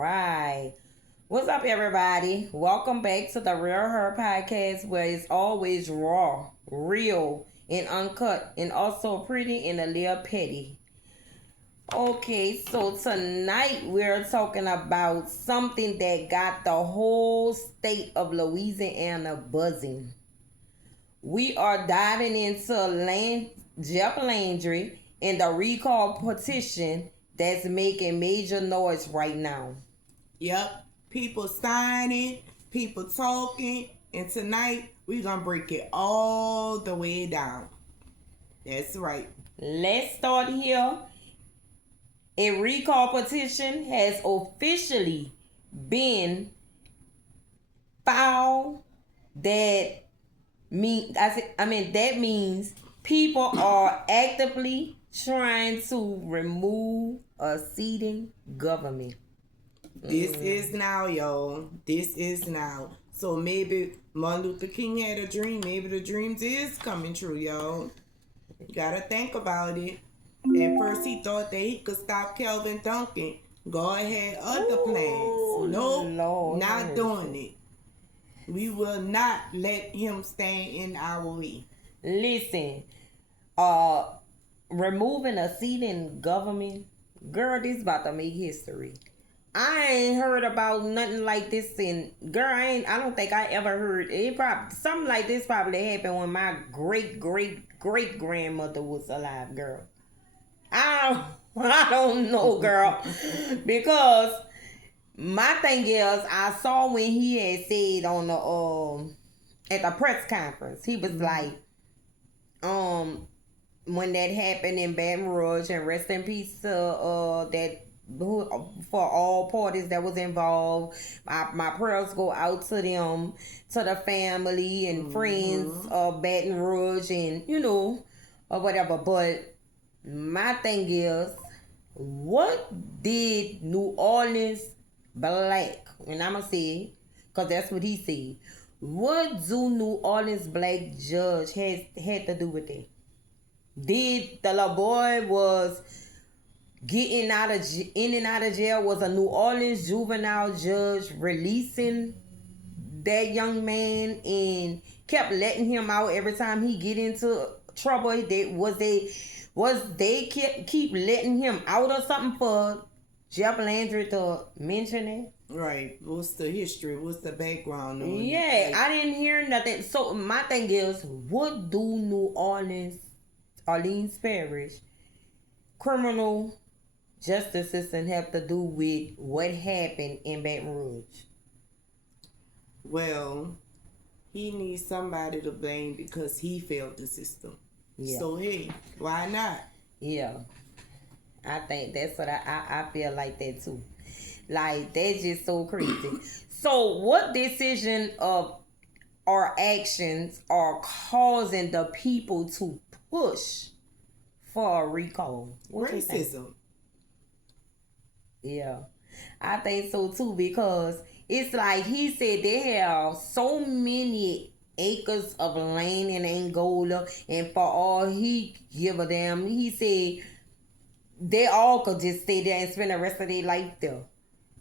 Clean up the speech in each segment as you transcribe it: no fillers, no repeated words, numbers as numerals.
right. What's up, everybody? Welcome back to the Real Her podcast, where it's always raw, real, and uncut, and also pretty and a little petty. Okay, so tonight we're talking about something that got the whole state of Louisiana buzzing. We are diving into Jeff Landry and the recall petition that's making major noise right now. Yep. People signing, people talking, and tonight we're going to break it all the way down. That's right. Let's start here. A recall petition has officially been filed. That means people are actively trying to remove a sitting government. This is now, y'all. This is now. So maybe Martin Luther King had a dream. Maybe the dreams is coming true, y'all. You gotta think about it. At first he thought that he could stop Calvin Duncan. God had other plans. Nope, not doing it. We will not let him stand in our way. Listen, removing a seat in government, girl, this about to make history. I ain't heard about nothing like this I don't think I ever heard it. Something like this probably happened when my great grandmother was alive, girl. I don't know, girl. Because my thing is, I saw when he had said on the at the press conference, he was like, when that happened in Baton Rouge, and rest in peace to that for all parties that was involved. My prayers go out to them, to the family and friends of Baton Rouge, and or whatever. But my thing is, what did New Orleans black, and I'ma say it because that's what he said, what do New Orleans black judge had to do with it? Did the little boy was getting in and out of jail? Was a New Orleans juvenile judge releasing that young man and kept letting him out every time he get into trouble? Was they keep letting him out or something for Jeff Landry to mention it? Right. What's the history? What's the background on it? Yeah, I didn't hear nothing. So my thing is, what do New Orleans Parish criminal justice system have to do with what happened in Baton Rouge? Well, he needs somebody to blame because he failed the system. Yeah. So hey, why not? Yeah, I think that's what I feel like that too. Like, that's just so crazy. So what decision of or actions are causing the people to push for a recall? Racism. Yeah, I think so too, because it's like he said they have so many acres of land in Angola, and for all he give a damn, he said they all could just stay there and spend the rest of their life there.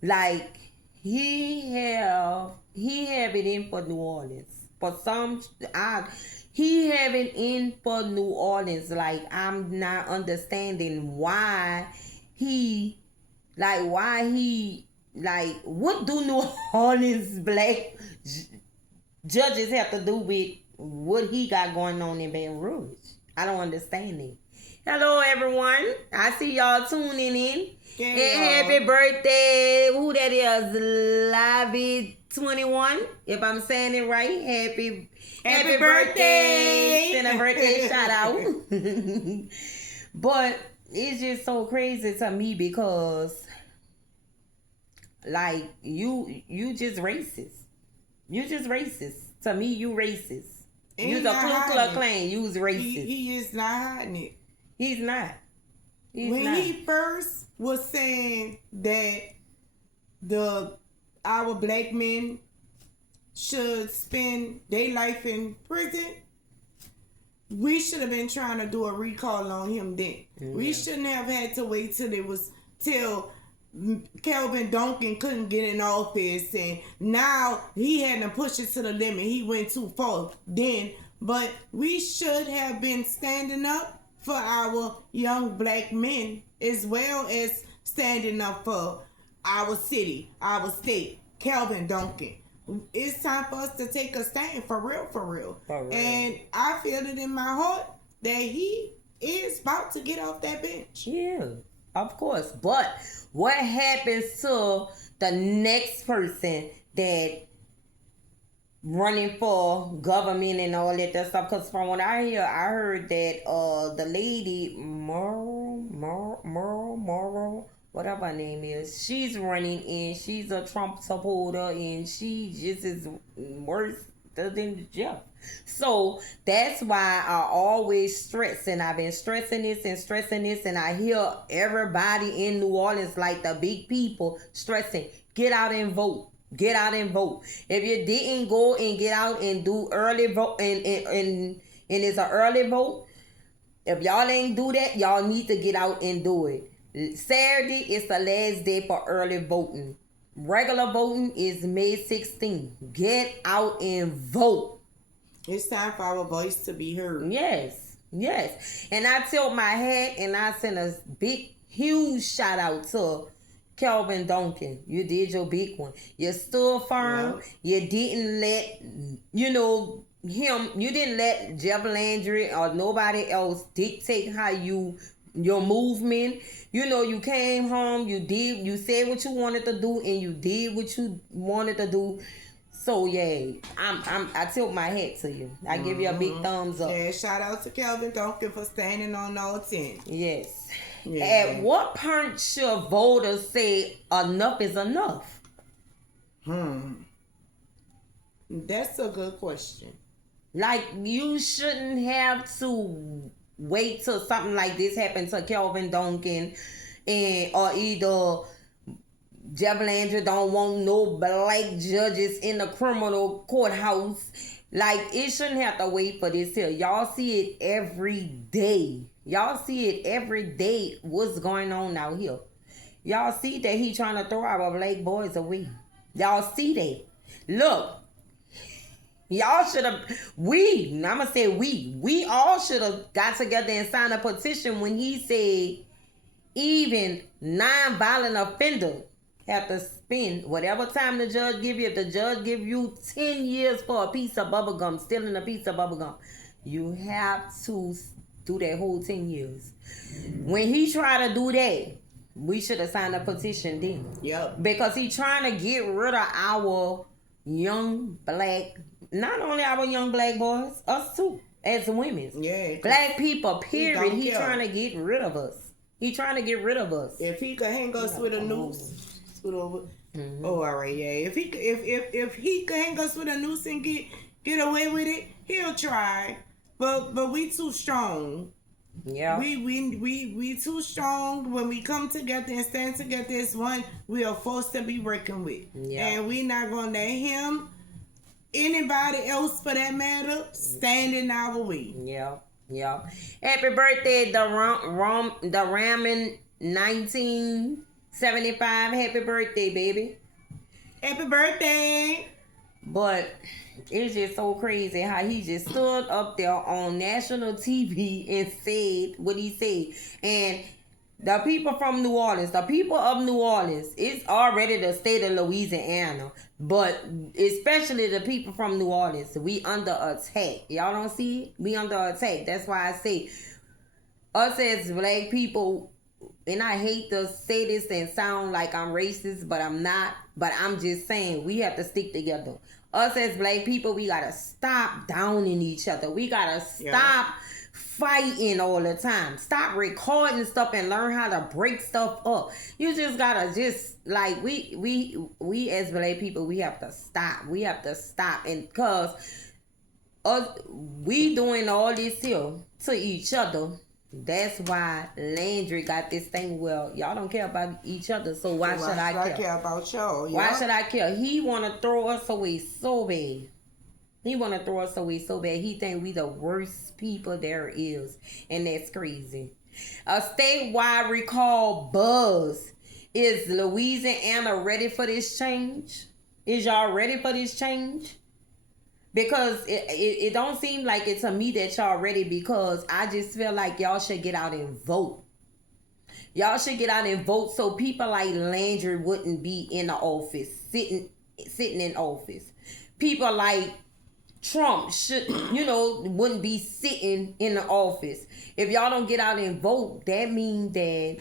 Like, he have it in for New Orleans. For some, he have it in for New Orleans. Like, I'm not understanding why what do New Orleans black judges have to do with what he got going on in Baton Rouge? I don't understand it. Hello, everyone. I see y'all tuning in. Yeah. And happy birthday. Who that is? Lavi21. If I'm saying it right. Happy birthday. Send a birthday shout out. But it's just so crazy to me because, like, you just racist. You just racist. To me, you racist. You's a Ku Klux Klan. You's racist. He is not hiding it. He's not. When he first was saying that our black men should spend their life in prison, we should have been trying to do a recall on him then. Yeah. We shouldn't have had to wait till Calvin Duncan couldn't get in office, and now he had to push it to the limit. He went too far then. But we should have been standing up for our young black men, as well as standing up for our city, our state, Calvin Duncan. It's time for us to take a stand, for real, for real. For real. And I feel it in my heart that he is about to get off that bench. Yeah, of course. But what happens to the next person that running for government and all that stuff? Because from what I hear, I heard that the lady Morrow, whatever her name is, she's running, and she's a Trump supporter, and she just is worse than Jeff. So that's why I always stress, and I've been stressing this, and I hear everybody in New Orleans, like the big people, stressing, get out and vote. Get out and vote. If you didn't go and get out and do early vote, and it's an early vote, if y'all ain't do that, y'all need to get out and do it. Saturday is the last day for early voting. Regular voting is May 16th. Get out and vote. It's time for our voice to be heard. Yes. And I tilt my hat and I send a big, huge shout out to Calvin Duncan. You did your big one. You stood firm. Yeah. You didn't let, you didn't let Jeff Landry or nobody else dictate how your movement. You came home, you said what you wanted to do, and you did what you wanted to do. So yeah, I tilt my hat to you. I give you a big thumbs up. Yeah, shout out to Calvin Duncan for standing on all 10. Yes. Yeah. At what point should voters say enough is enough? That's a good question. Like, you shouldn't have to wait till something like this happened to Calvin Duncan, or either Jeff Landry don't want no black judges in the criminal courthouse. Like, it shouldn't have to wait for this here. Y'all see it every day. What's going on out here. Y'all see that he trying to throw our black boys away. Y'all see that. Look. Y'all should have, we all should have got together and signed a petition when he said even non-violent offender have to spend whatever time the judge give you. If the judge give you 10 years for a piece of bubble gum, stealing a piece of bubble gum, you have to do that whole 10 years. When he tried to do that, we should have signed a petition then. Yep. Because he trying to get rid of our young black, not only our young black boys, us too, as women. Yeah. Black people, period. He trying to get rid of us. If he could hang us with a noose, all right, yeah. If he could hang us with a noose and get away with it, he'll try. But we too strong. Yeah. We too strong. When we come together and stand together as one, we are forced to be working with. Yeah. And we not gonna let him, anybody else for that matter, stand in our way. Yeah. Happy birthday, the Ramen 1975. Happy birthday, baby. Happy birthday. But it's just so crazy how he just stood up there on national TV and said what he said. And the people from New Orleans, it's already the state of Louisiana, but especially the people from New Orleans, we under attack. Y'all don't see it? We under attack. That's why I say us as black people, and I hate to say this and sound like I'm racist, but I'm not. But I'm just saying we have to stick together. Us as black people, we gotta stop downing each other. We gotta stop fighting all the time. Stop recording stuff and learn how to break stuff up. You just gotta like we as black people, we have to stop. And because we doing all this here to each other. That's why Landry got this thing. Well, y'all don't care about each other, so why should I care about y'all? Yeah. Why should I care? He want to throw us away so bad. He think we the worst people there is, and that's crazy. A statewide recall buzz. Is Louisiana ready for this change? Is y'all ready for this change? Because it don't seem like it to me that y'all ready, because I just feel like y'all should get out and vote. Y'all should get out and vote so people like Landry wouldn't be in the office, sitting in office. People like Trump wouldn't be sitting in the office. If y'all don't get out and vote, that means that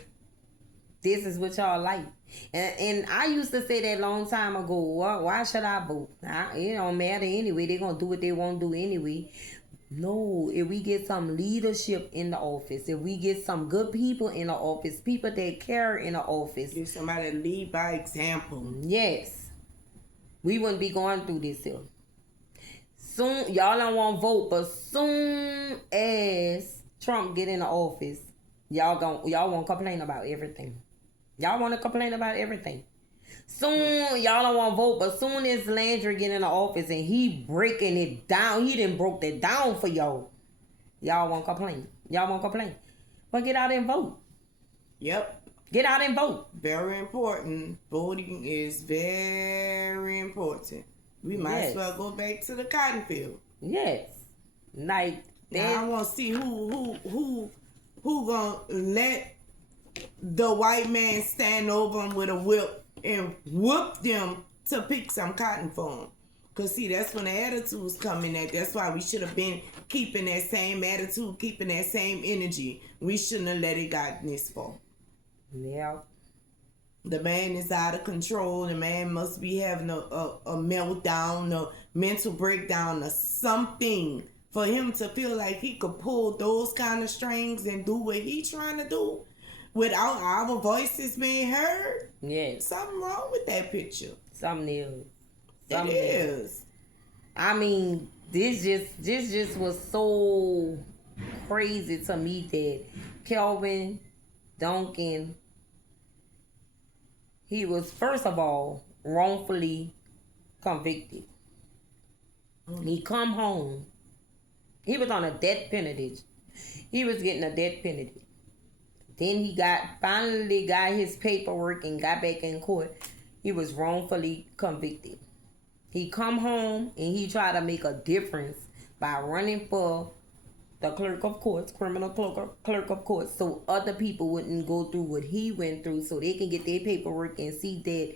this is what y'all like. And I used to say that a long time ago. Why should I vote? It don't matter anyway. They're going to do what they want to do anyway. No, if we get some leadership in the office, if we get some good people in the office, people that care in the office. Get somebody to lead by example. Yes. We wouldn't be going through this here. Soon, y'all don't want to vote, but soon as Trump get in the office, y'all won't complain about everything. Y'all want to complain about everything. Soon, y'all don't want to vote, but soon as Landry get in the office and he breaking it down, he done broke it down for y'all. Y'all won't complain. Y'all won't complain. But get out and vote. Yep. Get out and vote. Very important. Voting is very important. We might as well go back to the cotton field. Yes. Like, now I want to see who gonna let the white man stand over them with a whip and whoop them to pick some cotton for them. Because, see, that's when the attitudes come in at. That's why we should have been keeping that same attitude, keeping that same energy. We shouldn't have let it gotten this far. Yeah. The man is out of control. The man must be having a meltdown, a mental breakdown, or something for him to feel like he could pull those kind of strings and do what he's trying to do without our voices being heard. Yes. Something wrong with that picture. Something is. It is. I mean, this just was so crazy to me that Kelvin Duncan, he was, first of all, wrongfully convicted. He come home. He was on a death penalty. He was getting a death penalty. Then he finally got his paperwork and got back in court. He was wrongfully convicted. He come home and he tried to make a difference by running for the clerk of courts, criminal clerk of courts, so other people wouldn't go through what he went through, so they can get their paperwork and see that,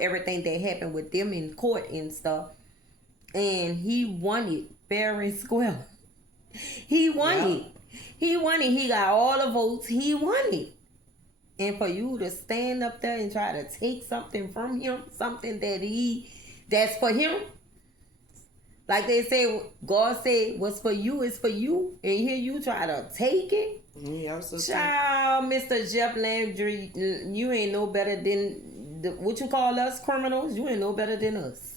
everything that happened with them in court and stuff. And he won it fair and square. He won it. He won it. He got all the votes. He won it. And for you to stand up there and try to take something from him, something that's for him, like they say, God said, what's for you is for you. And here you try to take it. Yeah, child, Mr. Jeff Landry, you ain't no better than what you call us, criminals. You ain't no better than us.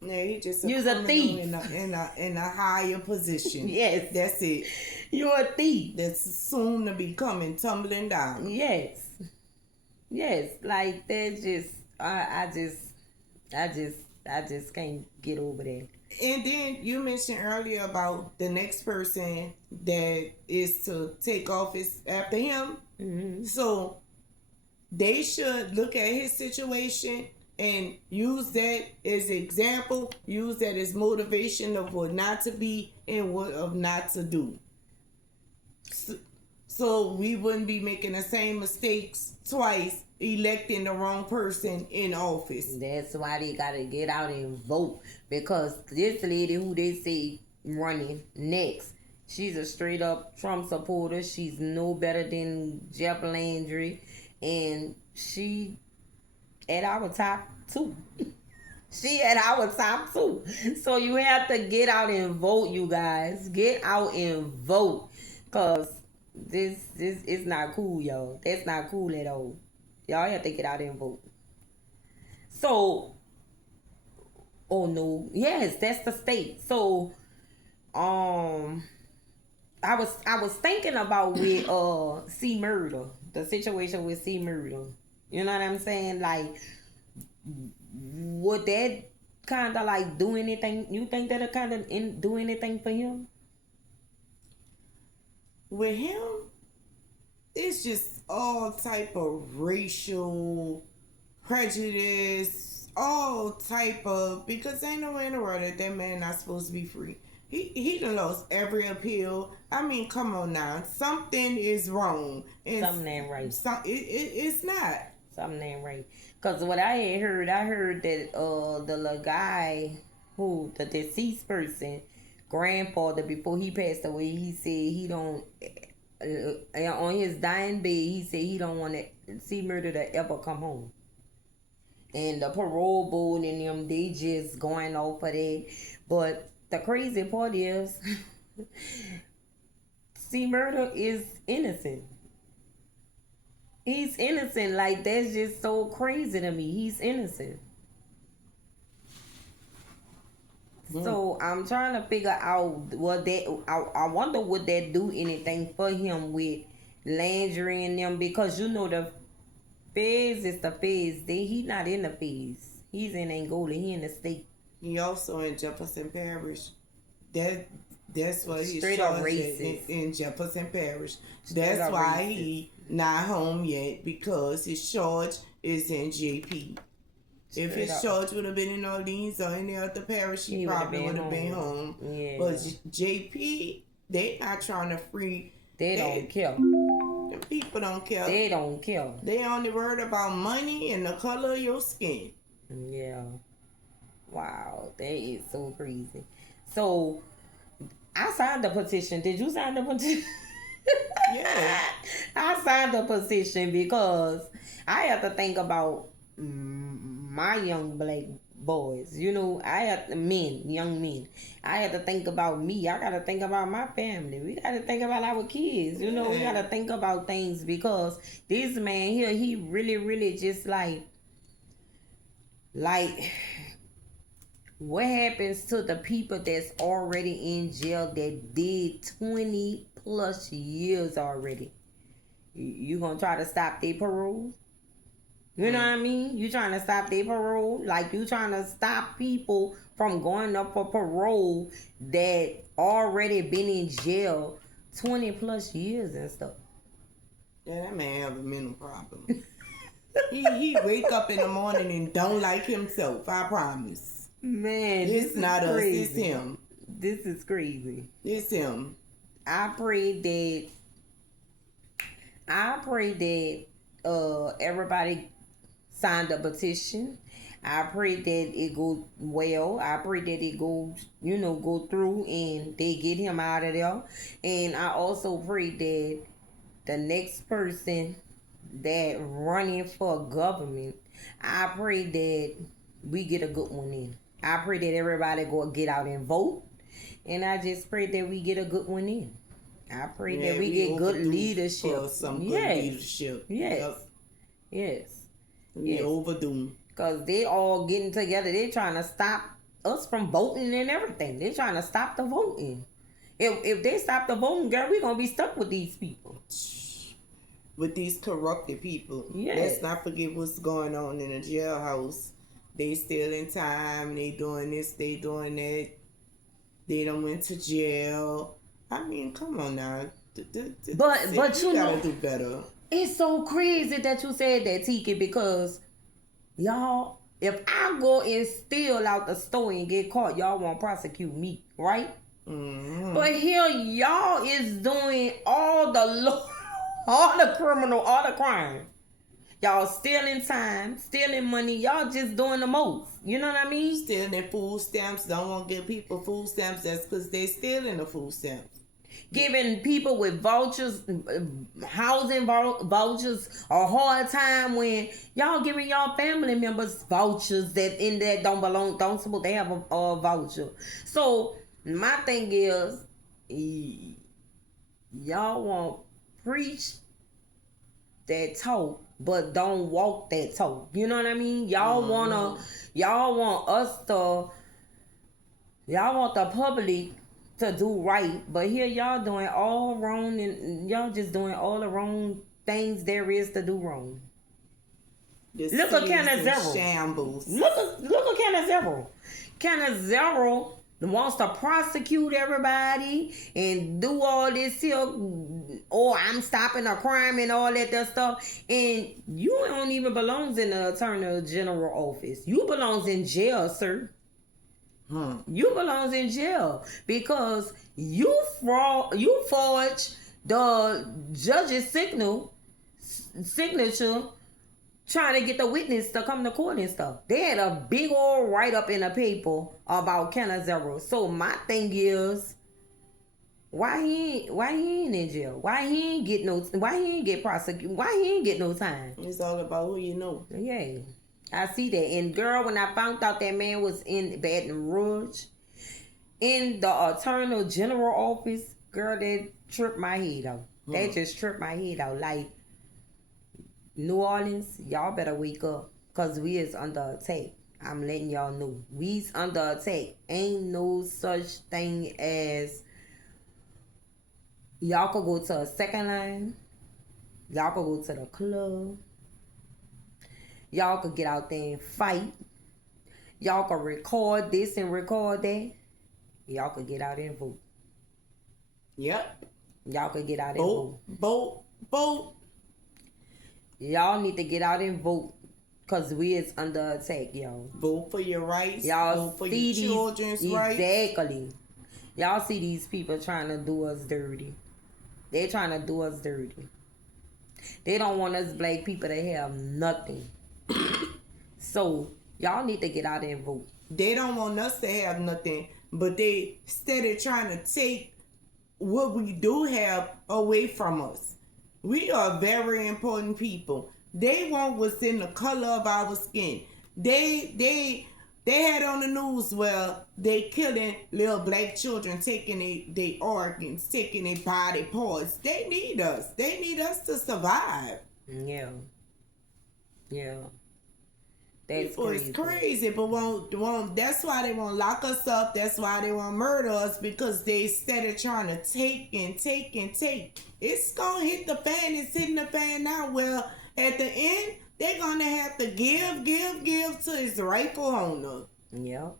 Yeah, he just you's a thief in a higher position. Yes, that's it. You're a thief that's soon to be coming tumbling down. Yes, like that. Just I just can't get over that. And then you mentioned earlier about the next person that is to take office after him. Mm-hmm. So they should look at his situation and use that as example, use that as motivation of what not to be and what of not to do. So we wouldn't be making the same mistakes twice, electing the wrong person in office. That's why they gotta get out and vote, because this lady who they say running next, she's a straight up Trump supporter. She's no better than Jeff Landry, and she at our top two. She at our top two. So you have to get out and vote, you guys. Get out and vote, cause this is not cool, y'all. That's not cool at all. Y'all have to get out and vote. So, oh no, yes, that's the state. So, I was thinking about with C Murder, the situation with C Murder. You know what I'm saying? Like, would that kind of like do anything? You think that'll kind of do anything for him? With him, it's just all type of racial prejudice, all type of, because ain't no way in the world that man not supposed to be free. He done lost every appeal. I mean, come on now. Something is wrong. Something ain't right. It's not. Something ain't right. Because what I heard that the little guy who, the deceased person, grandfather, before he passed away, he said he don't, on his dying bed, he said he don't want to see murder to ever come home. And the parole board and them, they just going off of that. But the crazy part is, see, murder is innocent. He's innocent. Like, that's just so crazy to me. He's innocent. So I'm trying to figure out what that. I wonder would that do anything for him with Landry and them, because you know the feds is the feds. He not in the feds. He's in Angola. He in the state. He also in Jefferson Parish. That's why he's Straight up charged racist. in Jefferson Parish. Straight That's up why racist. he not home yet, because his charge is in JP. If his charge would have been in Orleans or any other parish, he probably would have been home. Yeah. But JP, they not trying to free. They don't care. The people don't care. They don't care. They only worried about money and the color of your skin. Yeah. Wow, that is so crazy. So, I signed the petition. Did you sign the petition? Yeah. I signed the petition because I have to think about my young black boys. You know, I have young men. I have to think about me. I got to think about my family. We got to think about our kids. You know, we got to think about things, because this man here, he really, really just like, what happens to the people that's already in jail that did 20 plus years already? You gonna try to stop their parole? You know what I mean? You trying to stop their parole? Like, you trying to stop people from going up for parole that already been in jail 20 plus years and stuff. Yeah, that man have a mental problem. he wake up in the morning and don't like himself, I promise. Man, It's not us, crazy. it's him. This is crazy. It's him. I pray that everybody signed a petition. I pray that it goes well. I pray that it goes, go through and they get him out of there. And I also pray that the next person that running for government, I pray that we get a good one in. I pray that everybody go get out and vote. And I just pray that we get a good one in. I pray that we get good leadership. For some good leadership. Yes. Yep. Yes. We overdue. Because they all getting together. They're trying to stop us from voting and everything. They're trying to stop the voting. If they stop the voting, girl, we're going to be stuck with these people. With these corrupted people. Yes. Let's not forget what's going on in the jailhouse. They still in time. They doing this. They doing that. They done went to jail. I mean, come on now. But you gotta do better. It's so crazy that you said that, Tiki, because y'all, if I go and steal out the store and get caught, y'all won't prosecute me, right? Mm-hmm. But here y'all is doing all the criminal, all the crime. Y'all stealing time, stealing money. Y'all just doing the most. You know what I mean? Stealing food stamps. Don't want to give people food stamps. That's because they stealing the food stamps. Giving people with vouchers, housing vouchers, a hard time when y'all giving y'all family members vouchers that don't suppose they have a voucher. So my thing is, y'all want preach that talk, but don't walk that talk. You know what I mean? Y'all want the public to do right, but here y'all doing all wrong, and y'all just doing all the wrong things there is to do wrong. Look at Canna Zero. Shambles. Look at Canna Zero. Canna Zero wants to prosecute everybody and do all this here, or I'm stopping a crime and all that stuff, and you don't even belong in the Attorney General office. You belongs in jail, sir. You belongs in jail because you forged the judge's signature trying to get the witness to come to court and stuff. They had a big old write-up in the paper about Canazero. So my thing is, why he ain't in jail? Why he ain't get prosecuted? Why he ain't get no time? It's all about who you know. Yeah, I see that. And girl, when I found out that man was in Baton Rouge, in the Attorney General office, girl, that tripped my head out. That just tripped my head out. Like, New Orleans, y'all better wake up, because we is under attack. I'm letting y'all know. We's under attack. Ain't no such thing as y'all could go to a second line. Y'all could go to the club. Y'all could get out there and fight. Y'all could record this and record that. Y'all could get out there and vote. Yep. Y'all could get out there and vote. Y'all need to get out and vote, because we is under attack, y'all. Vote for your rights. Y'all vote for see your children's rights. Exactly. Y'all see these people trying to do us dirty. They trying to do us dirty. They don't want us black people to have nothing. So y'all need to get out and vote. They don't want us to have nothing, but they instead of trying to take what we do have away from us. We are very important people. They want what's in the color of our skin. They had on the news where they killing little black children, taking their organs, taking their body parts. They need us. They need us to survive. Yeah. That's crazy. It's crazy, but won't. That's why they won't lock us up. That's why they won't murder us, because they instead of trying to take and take and take, it's gonna hit the fan. It's hitting the fan now. Well, at the end, they're gonna have to give to its rightful owner. Yep.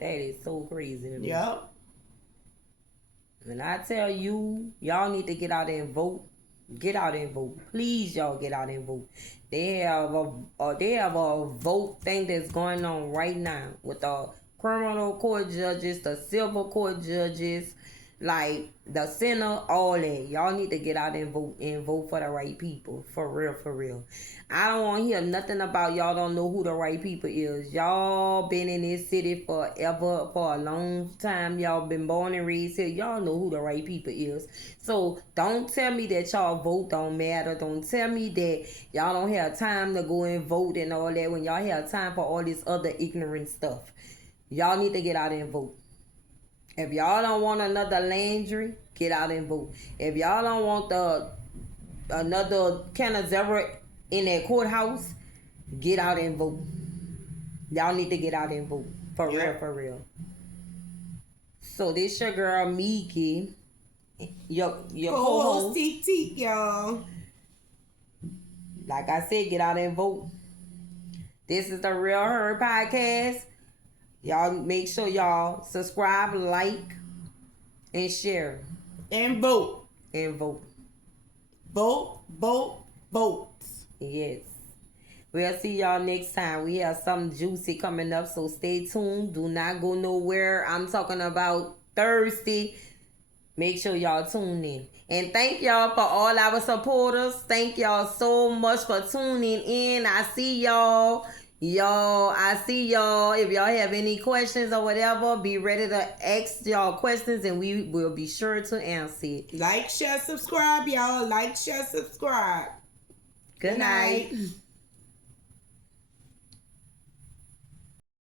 That is so crazy to me. Yep. And I tell you, y'all need to get out there and vote. Get out and vote. Please, y'all, get out and vote. They have a vote thing that's going on right now with the criminal court judges, the civil court judges, like the Senate, all that. Y'all need to get out and vote for the right people. For real. I don't want to hear nothing about y'all don't know who the right people is. Y'all been in this city forever, for a long time. Y'all been born and raised here. Y'all know who the right people is. So don't tell me that y'all vote don't matter. Don't tell me that y'all don't have time to go and vote and all that when y'all have time for all this other ignorant stuff. Y'all need to get out and vote. If y'all don't want another Landry, get out and vote. If y'all don't want another Canazero in that courthouse, get out and vote. Y'all need to get out and vote. For real. So this your girl Miki, your co-host TT, y'all. Like I said, get out and vote. This is the Real Her podcast. Y'all make sure y'all subscribe, like, and share. And vote. Vote. Yes. We'll see y'all next time. We have something juicy coming up, so stay tuned. Do not go nowhere. I'm talking about Thursday. Make sure y'all tune in. And thank y'all for all our supporters. Thank y'all so much for tuning in. I see y'all. I see y'all. If y'all have any questions or whatever, be ready to ask y'all questions and we will be sure to answer it. Like, share, subscribe, y'all. Like, share, subscribe. Good night.